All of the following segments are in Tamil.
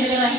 എഴുതണം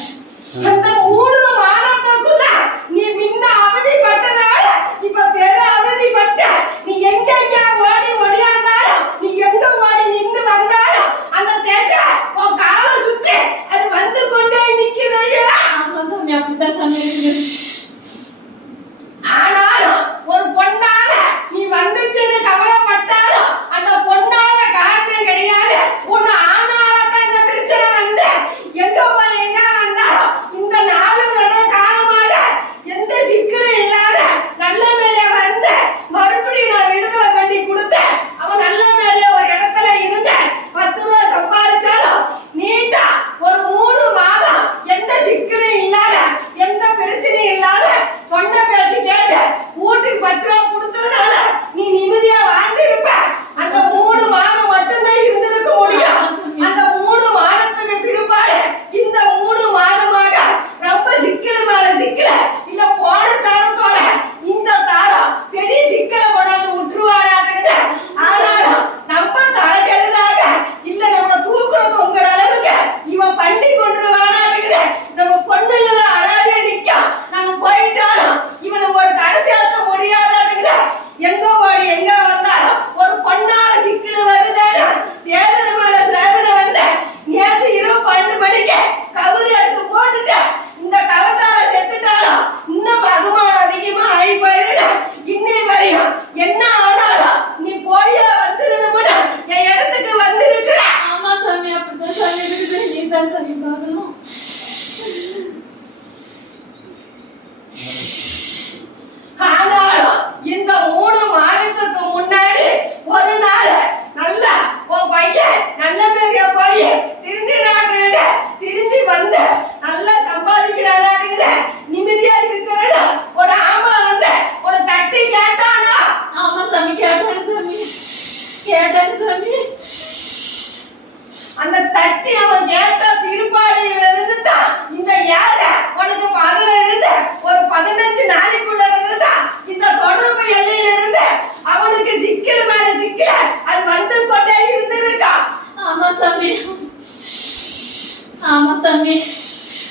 தம்பி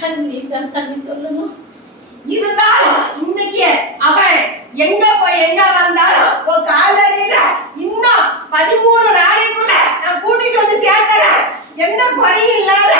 தம்பி தான் தம்பி சொல்லணும் இருந்தாலும் இன்னைக்கு அவன் எங்க போய் எங்க வந்தாலும் ஒரு காலடியில இன்னும் பதிமூணு நாளைக்குள்ள நான் கூட்டிட்டு வந்து சேர்க்கிறேன் எந்த குறையும் இல்லாத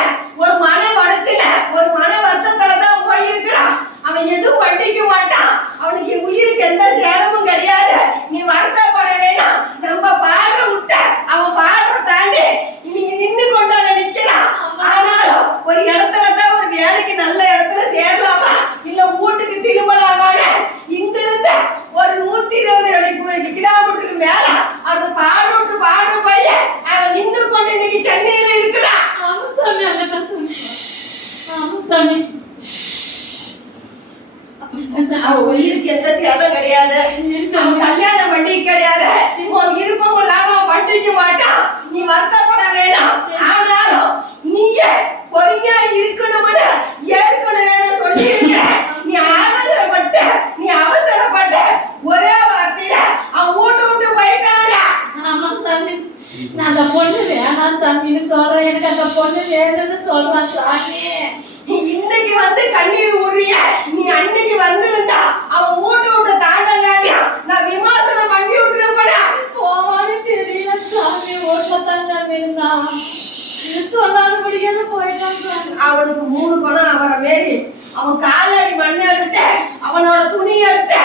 இருபது கிலோமீட்டருக்கு மேல அது பாடு விட்டு பாடு பையன் அவன் நின்னு கொண்டு இன்னைக்கு சென்னையில இருக்கிறான் ஆமா சாமி அங்கதான் சாமி ஆமா சாமி அப்படிதான் சாமி. அவன் உயிருக்கு எந்த சேதம் கிடையாது அவன். கல்யாணம் பண்ணி கிடையாது. உன் விருப்பம் இல்லாம பண்ணிக்க மாட்டான் நீ வருத்தப்பட வேணாம் ஆனாலும் நீயே பொறுமையா இருக்கணும்னு ஏற்கனவே சொல்லியிருக்க நீ ஆனந்தப்பட்ட நீ அவசரப்பட்ட ஒரே வார்த்தையில அவன் வீட்டு விட்டு போயிட்டாடா ஆமா சாமி நான் அந்த பொண்ணு வேணாம் சாமின்னு சொல்றேன் பொண்ணு வேணும்னு சொல்றேன் சாமி நீ இன்னைக்கு வந்து கண்ணீர் ஊறிய நீ அன்னைக்கு வந்திருந்தா அவன் வீட்டு விட்டு தாண்டங்காட்டியா நான் விமர்சனம் பண்ணி விட்டுருப்படா போவான்னு தெரியல சாமி ஓட்ட தாங்க இருந்தான் சொல்லாத முடியாது போயிட்டான் அவனுக்கு மூணு குணம் அவரை மாரி. அவன் காலடி மண் எடுத்து அவனோட துணி எடுத்து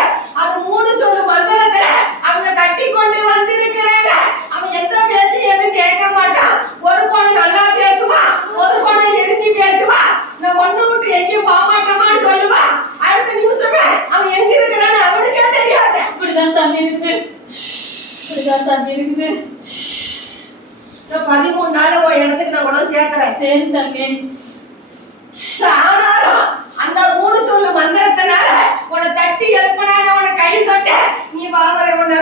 சரி சாமி ஆனாலும் அந்த மூணு சொல்லு மந்திரத்தினால உன தட்டி எழுப்பினால உன கை தொட்ட. நீ பாவரை உன்ன